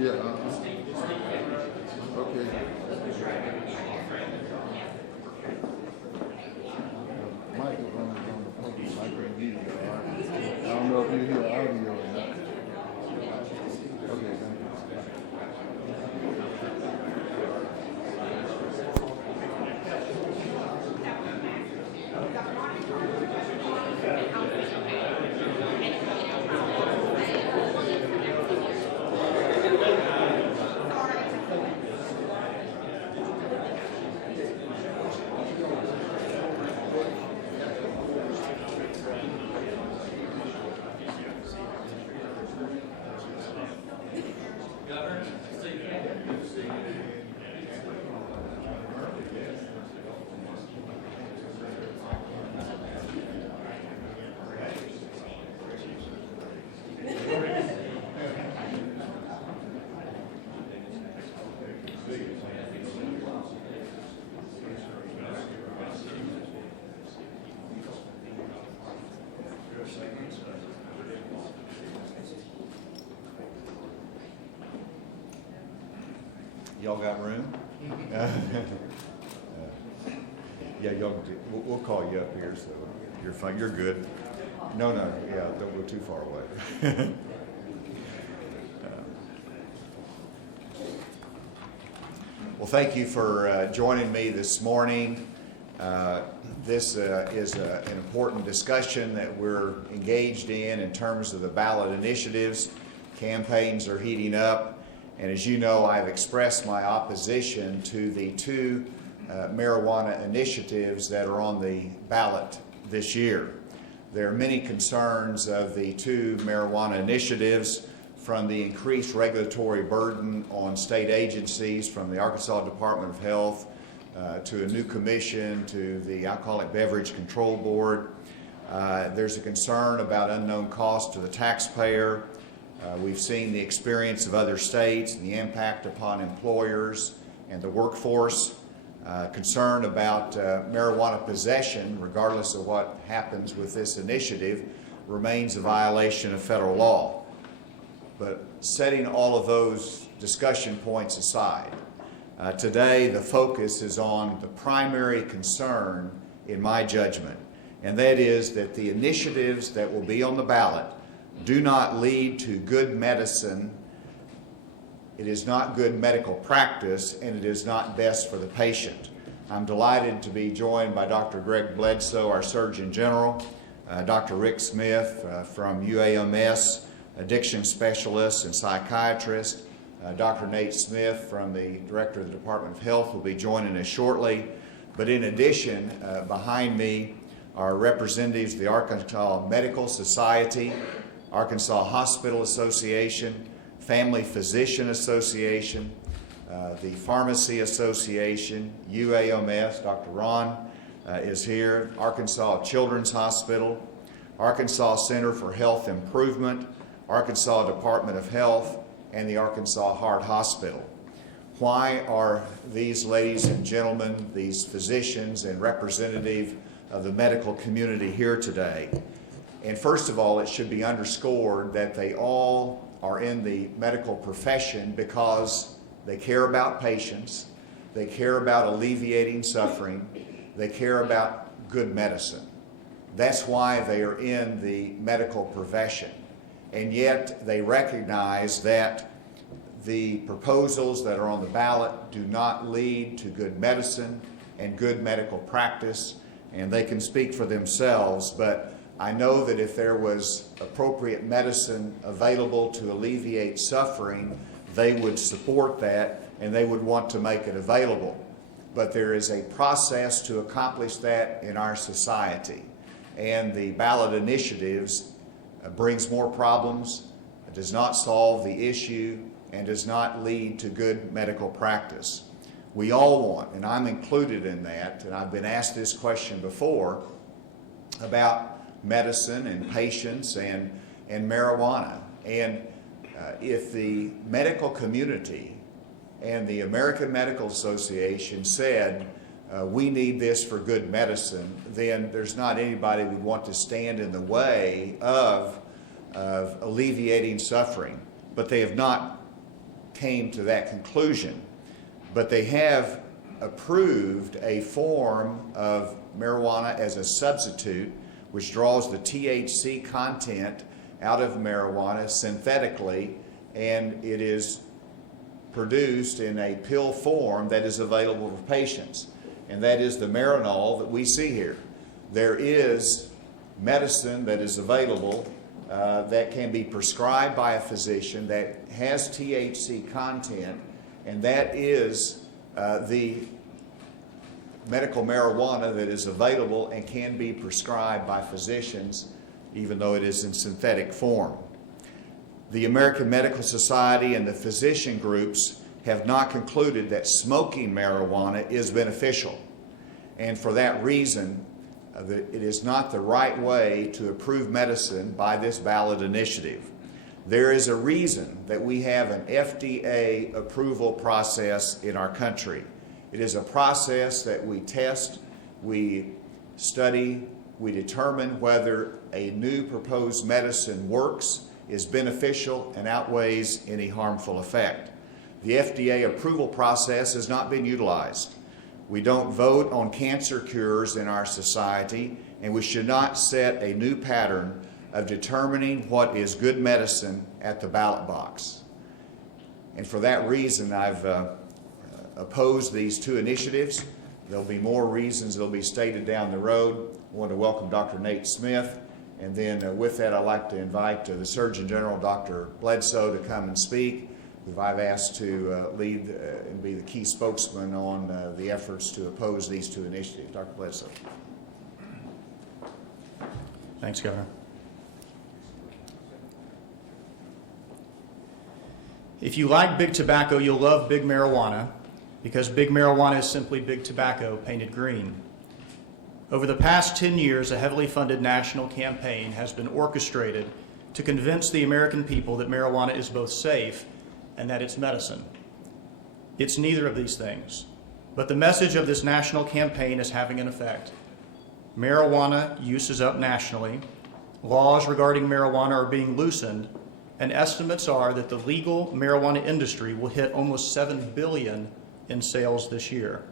Yeah, okay. Microphone is on the public, I couldn't hear you. I don't know if you hear audio or not. Okay, thank you. Y'all got room? Yeah, y'all. We'll call you up here, so you're fine. You're good. No, yeah, don't go too far away. Well, thank you for joining me this morning. This is an important discussion that we're engaged in terms of the ballot initiatives. Campaigns are heating up. And as you know, I've expressed my opposition to the two marijuana initiatives that are on the ballot this year. There are many concerns of the two marijuana initiatives, from the increased regulatory burden on state agencies, from the Arkansas Department of Health to a new commission, to the Alcoholic Beverage Control Board. There's a concern about unknown costs to the taxpayer. We've seen the experience of other states and the impact upon employers and the workforce. Concern about marijuana possession, regardless of what happens with this initiative, remains a violation of federal law. But setting all of those discussion points aside, today the focus is on the primary concern in my judgment, and that is that the initiatives that will be on the ballot do not lead to good medicine. It is not good medical practice, and it is not best for the patient. I'm delighted to be joined by Dr. Greg Bledsoe, our Surgeon General, Dr. Rick Smith from UAMS, addiction specialist and psychiatrist. Dr. Nate Smith from the Director of the Department of Health will be joining us shortly. But in addition, behind me are representatives of the Arkansas Medical Society, Arkansas Hospital Association, Family Physician Association, the Pharmacy Association, UAMS, Dr. Ron is here, Arkansas Children's Hospital, Arkansas Center for Health Improvement, Arkansas Department of Health, and the Arkansas Heart Hospital. Why are these ladies and gentlemen, these physicians and representative of the medical community here today? And first of all, it should be underscored that they all are in the medical profession because they care about patients, they care about alleviating suffering, they care about good medicine. That's why they are in the medical profession. and yet they recognize that the proposals that are on the ballot do not lead to good medicine and good medical practice, and they can speak for themselves, but I know that if there was appropriate medicine available to alleviate suffering, they would support that and they would want to make it available. But there is a process to accomplish that in our society, and the ballot initiatives brings more problems, does not solve the issue, and does not lead to good medical practice. We all want, and I'm included in that, and I've been asked this question before about medicine and patients and marijuana. And if the medical community and the American Medical Association said, we need this for good medicine, then there's not anybody who would want to stand in the way of alleviating suffering. But they have not came to that conclusion. But they have approved a form of marijuana as a substitute, which draws the THC content out of marijuana synthetically, and it is produced in a pill form that is available for patients. And that is the Marinol that we see here. There is medicine that is available that can be prescribed by a physician that has THC content, and that is the medical marijuana that is available and can be prescribed by physicians, even though it is in synthetic form. The American Medical Society and the physician groups have not concluded that smoking marijuana is beneficial. And for that reason, it is not the right way to approve medicine by this ballot initiative. There is a reason that we have an FDA approval process in our country. It is a process that we test, we study, we determine whether a new proposed medicine works, is beneficial, and outweighs any harmful effect. The FDA approval process has not been utilized. We don't vote on cancer cures in our society, and we should not set a new pattern of determining what is good medicine at the ballot box. And for that reason, I've opposed these two initiatives. There'll be more reasons that'll be stated down the road. I want to welcome Dr. Nate Smith, and then with that, I'd like to invite the Surgeon General, Dr. Bledsoe, to come and speak, who I've asked to lead and be the key spokesman on the efforts to oppose these two initiatives. Dr. Bledsoe. Thanks, Governor. If you like big tobacco, you'll love big marijuana, because big marijuana is simply big tobacco painted green. Over the past 10 years, a heavily funded national campaign has been orchestrated to convince the American people that marijuana is both safe and that it's medicine. It's neither of these things, but the message of this national campaign is having an effect. Marijuana use is up nationally, laws regarding marijuana are being loosened, and estimates are that the legal marijuana industry will hit almost $7 billion in sales this year.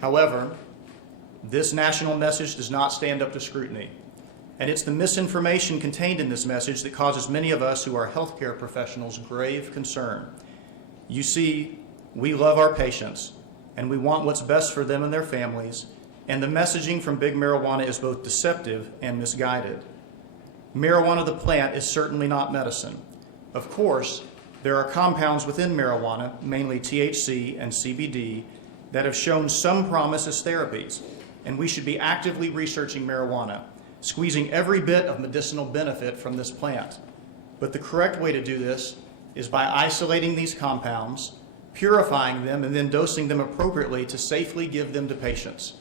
However, this national message does not stand up to scrutiny, and it's the misinformation contained in this message that causes many of us who are healthcare professionals grave concern. You see, we love our patients, and we want what's best for them and their families, and the messaging from big marijuana is both deceptive and misguided. Marijuana, the plant, is certainly not medicine. Of course, there are compounds within marijuana, mainly THC and CBD, that have shown some promise as therapies, and we should be actively researching marijuana, squeezing every bit of medicinal benefit from this plant. But the correct way to do this is by isolating these compounds, purifying them, and then dosing them appropriately to safely give them to patients.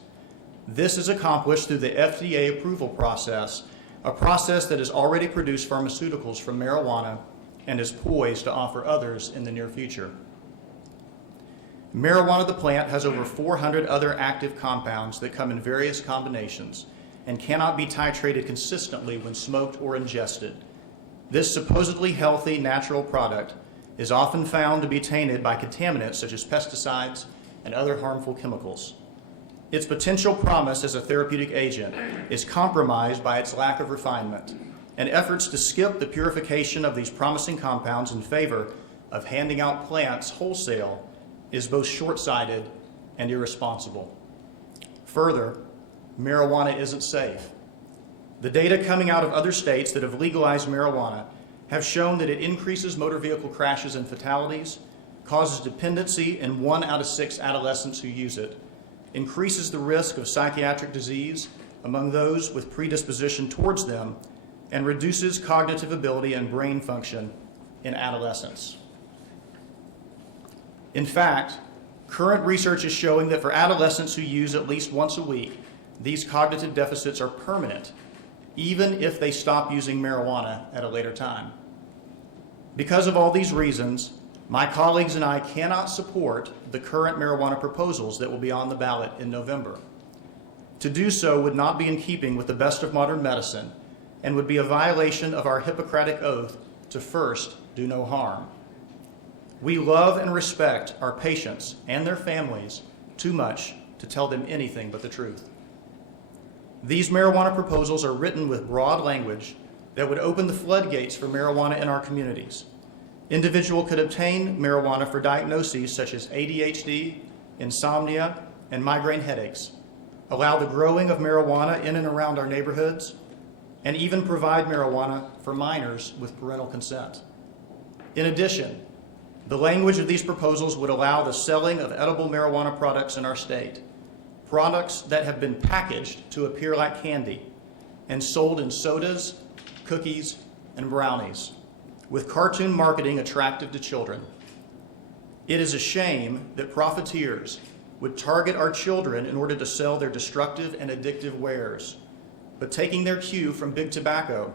This is accomplished through the FDA approval process, a process that has already produced pharmaceuticals from marijuana and is poised to offer others in the near future. Marijuana, the plant, has over 400 other active compounds that come in various combinations and cannot be titrated consistently when smoked or ingested. This supposedly healthy natural product is often found to be tainted by contaminants such as pesticides and other harmful chemicals. Its potential promise as a therapeutic agent is compromised by its lack of refinement, and efforts to skip the purification of these promising compounds in favor of handing out plants wholesale is both short-sighted and irresponsible. Further, marijuana isn't safe. The data coming out of other states that have legalized marijuana have shown that it increases motor vehicle crashes and fatalities, causes dependency in 1 out of 6 adolescents who use it, increases the risk of psychiatric disease among those with predisposition towards them, and reduces cognitive ability and brain function in adolescents. In fact, current research is showing that for adolescents who use at least once a week, these cognitive deficits are permanent, even if they stop using marijuana at a later time. Because of all these reasons, my colleagues and I cannot support the current marijuana proposals that will be on the ballot in November. To do so would not be in keeping with the best of modern medicine and would be a violation of our Hippocratic oath to first do no harm. We love and respect our patients and their families too much to tell them anything but the truth. These marijuana proposals are written with broad language that would open the floodgates for marijuana in our communities. Individuals could obtain marijuana for diagnoses such as ADHD, insomnia, and migraine headaches, allow the growing of marijuana in and around our neighborhoods, and even provide marijuana for minors with parental consent. In addition, the language of these proposals would allow the selling of edible marijuana products in our state, products that have been packaged to appear like candy and sold in sodas, cookies, and brownies, with cartoon marketing attractive to children. It is a shame that profiteers would target our children in order to sell their destructive and addictive wares. But taking their cue from big tobacco,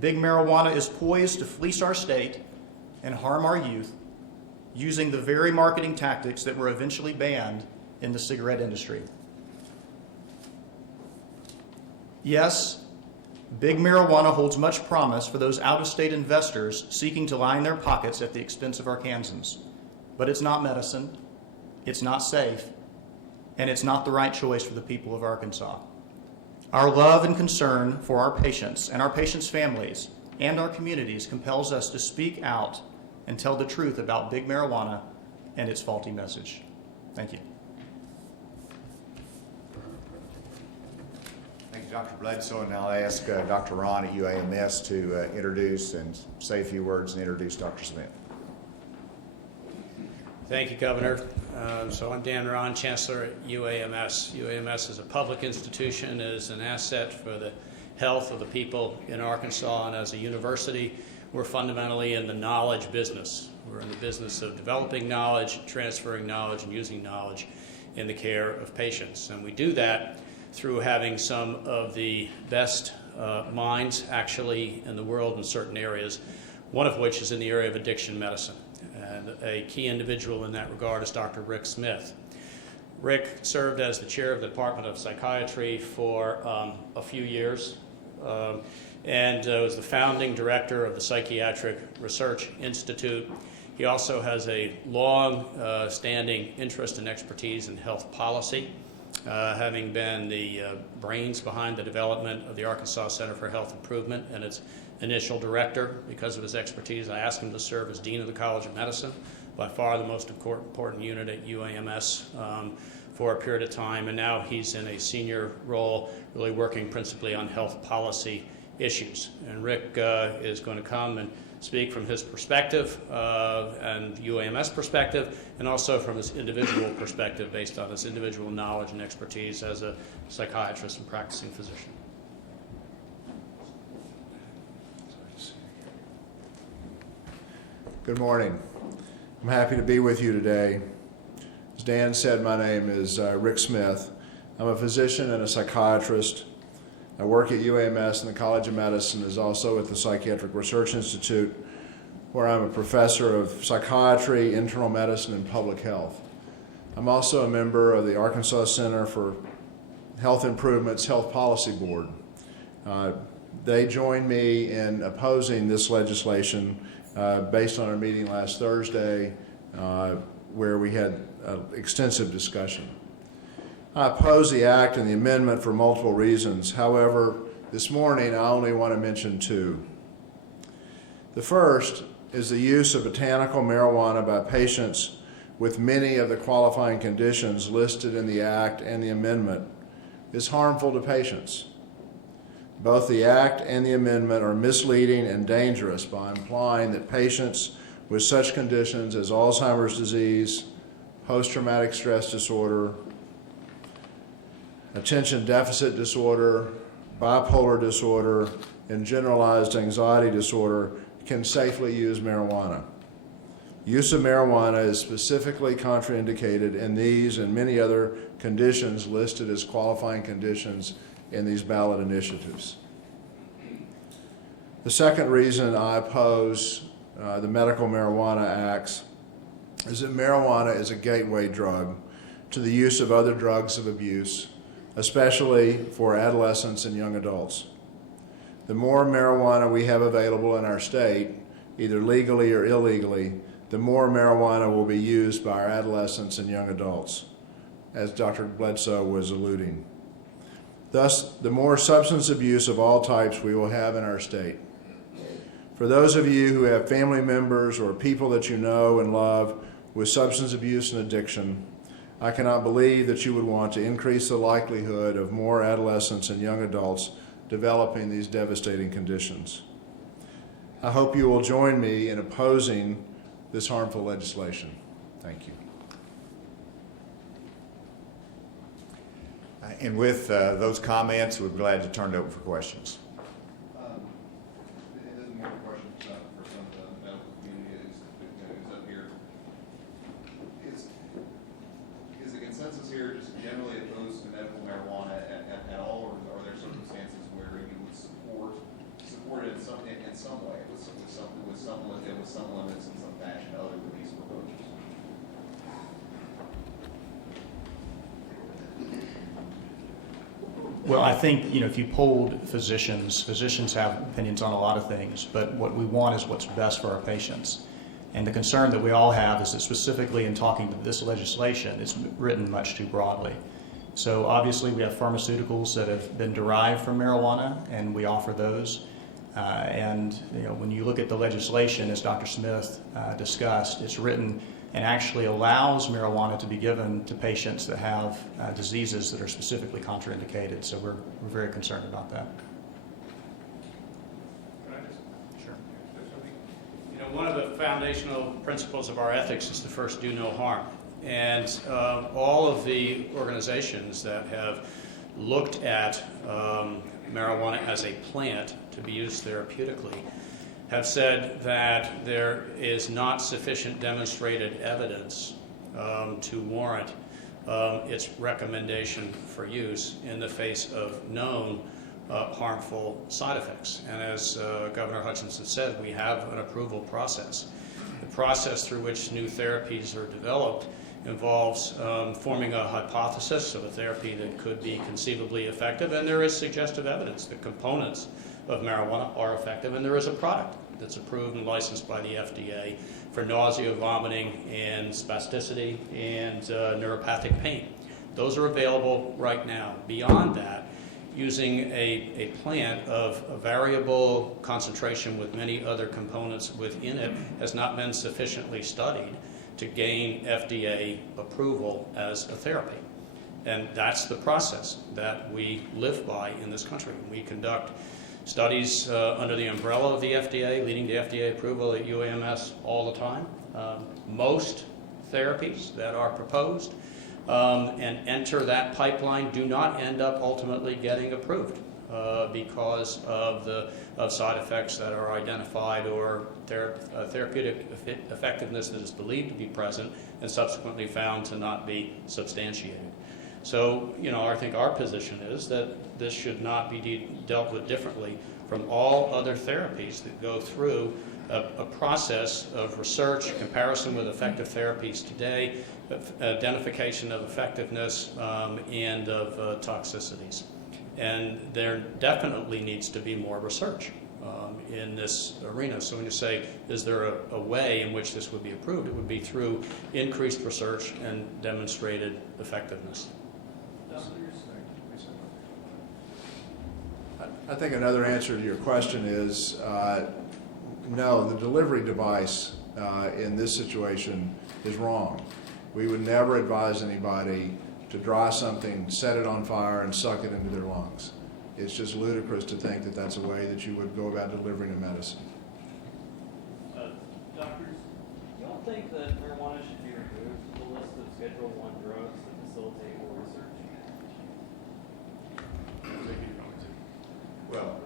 big marijuana is poised to fleece our state and harm our youth using the very marketing tactics that were eventually banned in the cigarette industry. Yes, big marijuana holds much promise for those out-of-state investors seeking to line their pockets at the expense of Arkansans. But it's not medicine, it's not safe, and it's not the right choice for the people of Arkansas. Our love and concern for our patients and our patients' families and our communities compels us to speak out and tell the truth about big marijuana and its faulty message. Thank you. Thank you, Dr. Bledsoe, and I'll ask Dr. Ron at UAMS to introduce and say a few words and introduce Dr. Smith. Thank you, Governor. So I'm Dan Ron, Chancellor at UAMS. UAMS is a public institution, is an asset for the health of the people in Arkansas, and as a university, we're fundamentally in the knowledge business. We're in the business of developing knowledge, transferring knowledge, and using knowledge in the care of patients. And we do that through having some of the best minds actually in the world in certain areas, one of which is in the area of addiction medicine. And a key individual in that regard is Dr. Rick Smith. Rick served as the chair of the Department of Psychiatry for a few years and was the founding director of the Psychiatric Research Institute. He also has a long-standing interest and expertise in health policy, having been the brains behind the development of the Arkansas Center for Health Improvement and its initial director. Because of his expertise, I asked him to serve as Dean of the College of Medicine, by far the most important unit at UAMS, for a period of time, and now he's in a senior role, really working principally on health policy issues. And Rick is going to come and speak from his perspective and UAMS perspective, and also from his individual perspective based on his individual knowledge and expertise as a psychiatrist and practicing physician. Good morning. I'm happy to be with you today. As Dan said, my name is Rick Smith. I'm a physician and a psychiatrist. I work at UAMS in the College of Medicine, as also at the Psychiatric Research Institute, where I'm a professor of psychiatry, internal medicine, and public health. I'm also a member of the Arkansas Center for Health Improvement's Health Policy Board. They joined me in opposing this legislation based on our meeting last Thursday, where we had extensive discussion. I oppose the act and the amendment for multiple reasons. However, This morning, I only want to mention two. The first is the use of botanical marijuana by patients with many of the qualifying conditions listed in the Act and the amendment is harmful to patients. Both the Act and the amendment are misleading and dangerous by implying that patients with such conditions as Alzheimer's disease, post-traumatic stress disorder, attention deficit disorder, bipolar disorder, and generalized anxiety disorder can safely use marijuana. Use of marijuana is specifically contraindicated in these and many other conditions listed as qualifying conditions in these ballot initiatives. The second reason I oppose the medical marijuana acts is that marijuana is a gateway drug to the use of other drugs of abuse, especially for adolescents and young adults. The more marijuana we have available in our state, either legally or illegally, the more marijuana will be used by our adolescents and young adults, as Dr. Bledsoe was alluding. Thus, the more substance abuse of all types we will have in our state. For those of you who have family members or people that you know and love with substance abuse and addiction, I cannot believe that you would want to increase the likelihood of more adolescents and young adults developing these devastating conditions. I hope you will join me in opposing this harmful legislation. Thank you. And with those comments, we're glad to turn it over for questions. It is more questions for some of the medical community who's up here. Is the consensus here just generally opposed to medical marijuana at all, or are there circumstances where you would support it in some way with some limits in some fashion other than these proposals? Well, I think, if you polled physicians have opinions on a lot of things, but what we want is what's best for our patients. And the concern that we all have is that specifically in talking to this legislation, it's written much too broadly. So obviously we have pharmaceuticals that have been derived from marijuana, and we offer those. When you look at the legislation, as Dr. Smith discussed, it's written and actually allows marijuana to be given to patients that have diseases that are specifically contraindicated. So we're very concerned about that. Can I just? Sure. One of the foundational principles of our ethics is to first do no harm. And all of the organizations that have looked at marijuana as a plant to be used therapeutically have said that there is not sufficient demonstrated evidence to warrant its recommendation for use in the face of known harmful side effects. And as Governor Hutchinson said, we have an approval process. The process through which new therapies are developed involves forming a hypothesis of a therapy that could be conceivably effective, and there is suggestive evidence that components of marijuana are effective, and there is a product that's approved and licensed by the FDA for nausea, vomiting, and spasticity, and neuropathic pain. Those are available right now. Beyond that, using a plant of a variable concentration with many other components within it has not been sufficiently studied to gain FDA approval as a therapy. And that's the process that we live by in this country. We conduct studies under the umbrella of the FDA, leading to FDA approval at UAMS all the time. Most therapies that are proposed and enter that pipeline do not end up ultimately getting approved because of side effects that are identified or therapeutic effectiveness that is believed to be present and subsequently found to not be substantiated. So, I think our position is that this should not be dealt with differently from all other therapies that go through a process of research, comparison with effective therapies today, identification of effectiveness, and of toxicities. And there definitely needs to be more research in this arena. So when you say, is there a way in which this would be approved, it would be through increased research and demonstrated effectiveness. I think another answer to your question is no, the delivery device in this situation is wrong. We would never advise anybody to draw something, set it on fire, and suck it into their lungs. It's just ludicrous to think that that's a way that you would go about delivering a medicine. Doctors, do y'all think that marijuana should be removed from the list of Schedule I drugs that facilitate more research? Well,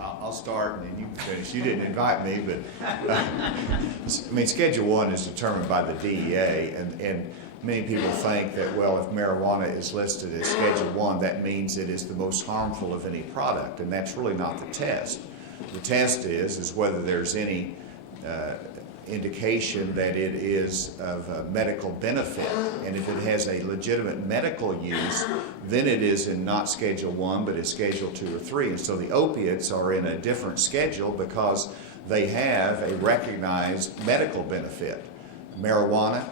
I'll start and then you can finish. You didn't invite me, but I mean, Schedule I is determined by the DEA, and many people think that, well, if marijuana is listed as Schedule I, that means it is the most harmful of any product, and that's really not the test. The test is whether there's any indication that it is of medical benefit, and if it has a legitimate medical use, then it is in not Schedule I, but it's Schedule II or III. And so the opiates are in a different schedule because they have a recognized medical benefit. Marijuana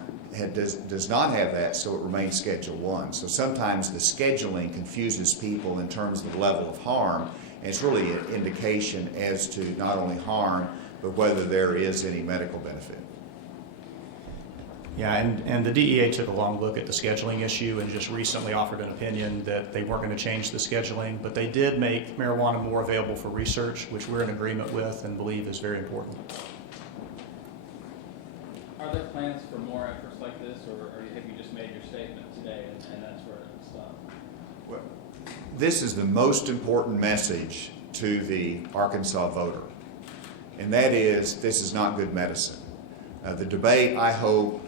does not have that, so it remains Schedule I. So sometimes the scheduling confuses people in terms of the level of harm, and it's really an indication as to not only harm, but whether there is any medical benefit. Yeah, and the DEA took a long look at the scheduling issue and just recently offered an opinion that they weren't going to change the scheduling, but they did make marijuana more available for research, which we're in agreement with and believe is very important. Are there plans for more efforts like this, or have you just made your statement today and that's where it stops? Well, this is the most important message to the Arkansas voter, and that is this is not good medicine. The debate, I hope,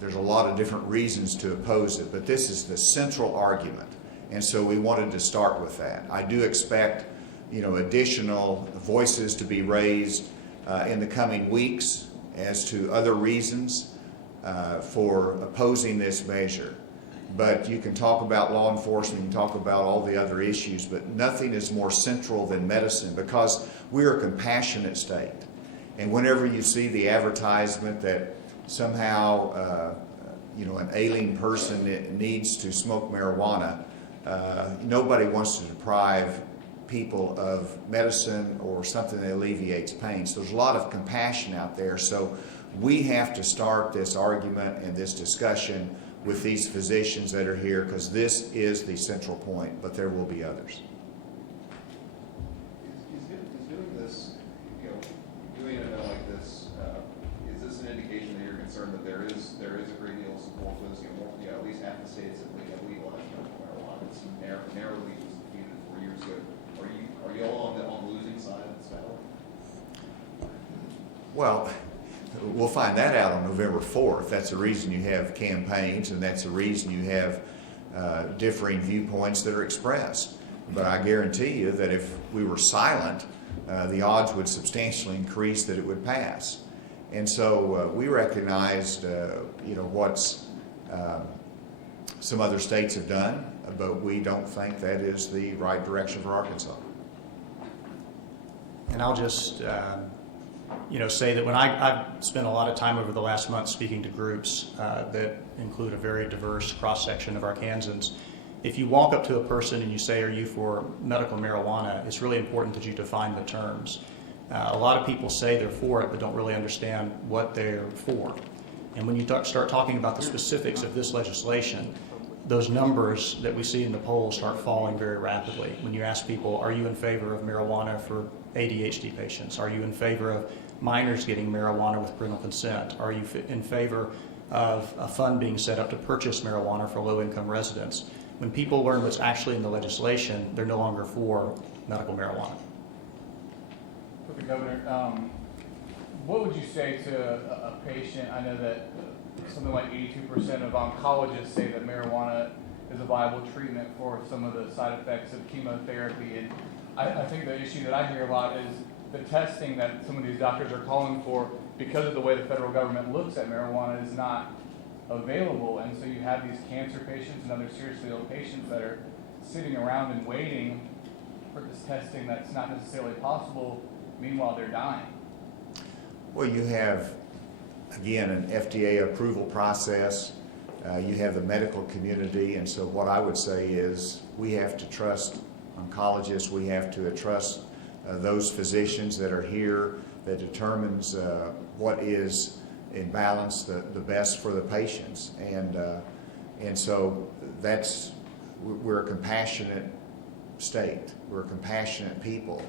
there's a lot of different reasons to oppose it, but this is the central argument, and so we wanted to start with that. I do expect, additional voices to be raised in the coming weeks as to other reasons for opposing this measure. But you can talk about law enforcement, you can talk about all the other issues, but nothing is more central than medicine, because we are a compassionate state. And whenever you see the advertisement that somehow an ailing person needs to smoke marijuana, nobody wants to deprive people of medicine or something that alleviates pain. So there's a lot of compassion out there. So we have to start this argument and this discussion with these physicians that are here, because this is the central point, but there will be others. Is doing this, doing an event like this, is this an indication that you're concerned that there is a great deal of support for this? At least half the states have legalized medical marijuana. It's narrowly was defeated 4 years ago. Are you all on the losing side of this battle? Well, we'll find that out on November 4th. That's the reason you have campaigns, and that's the reason you have differing viewpoints that are expressed. But I guarantee you that if we were silent, the odds would substantially increase that it would pass. And so we recognized, what's some other states have done, but we don't think that is the right direction for Arkansas. And I'll just say that when I've spent a lot of time over the last month speaking to groups that include a very diverse cross-section of Arkansans, if you walk up to a person and you say, are you for medical marijuana, it's really important that you define the terms. A lot of people say they're for it but don't really understand what they're for. And when you start talking about the specifics of this legislation, those numbers that we see in the polls start falling very rapidly. When you ask people, are you in favor of marijuana for ADHD patients? Are you in favor of minors getting marijuana with parental consent? Are you in favor of a fund being set up to purchase marijuana for low-income residents? When people learn what's actually in the legislation, they're no longer for medical marijuana. For the governor, what would you say to a patient? I know that something like 82% of oncologists say that marijuana is a viable treatment for some of the side effects of chemotherapy. And I think the issue that I hear a lot is the testing that some of these doctors are calling for, because of the way the federal government looks at marijuana, is not available. And so you have these cancer patients and other seriously ill patients that are sitting around and waiting for this testing that's not necessarily possible. Meanwhile, they're dying. Well, you have, again, an FDA approval process. You have the medical community, and so what I would say is we have to trust oncologists. We have to trust those physicians that are here that determines what is in balance the best for the patients. And so we're a compassionate state. We're compassionate people.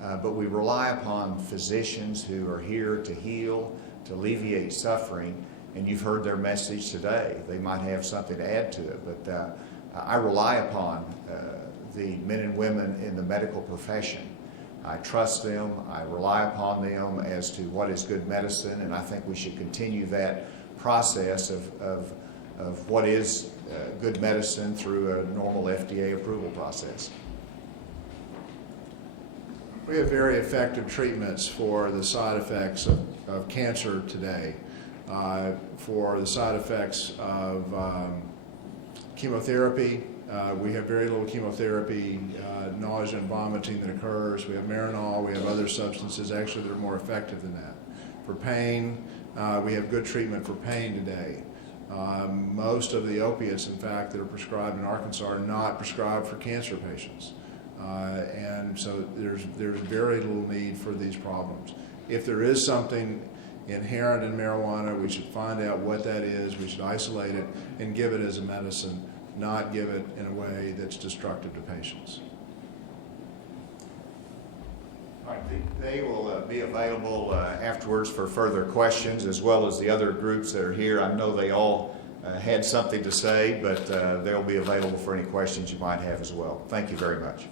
But we rely upon physicians who are here to heal, to alleviate suffering, and you've heard their message today. They might have something to add to it, but I rely upon the men and women in the medical profession. I trust them, I rely upon them as to what is good medicine, and I think we should continue that process of what is good medicine through a normal FDA approval process. We have very effective treatments for the side effects of cancer today. For the side effects of chemotherapy, we have very little chemotherapy, nausea and vomiting that occurs. We have Marinol, we have other substances actually that are more effective than that. For pain, we have good treatment for pain today. Most of the opiates, in fact, that are prescribed in Arkansas are not prescribed for cancer patients. And so there's very little need for these problems. If there is something inherent in marijuana, we should find out what that is, we should isolate it and give it as a medicine, not give it in a way that's destructive to patients. All right, they will be available afterwards for further questions, as well as the other groups that are here. I know they all had something to say, but they'll be available for any questions you might have as well. Thank you very much.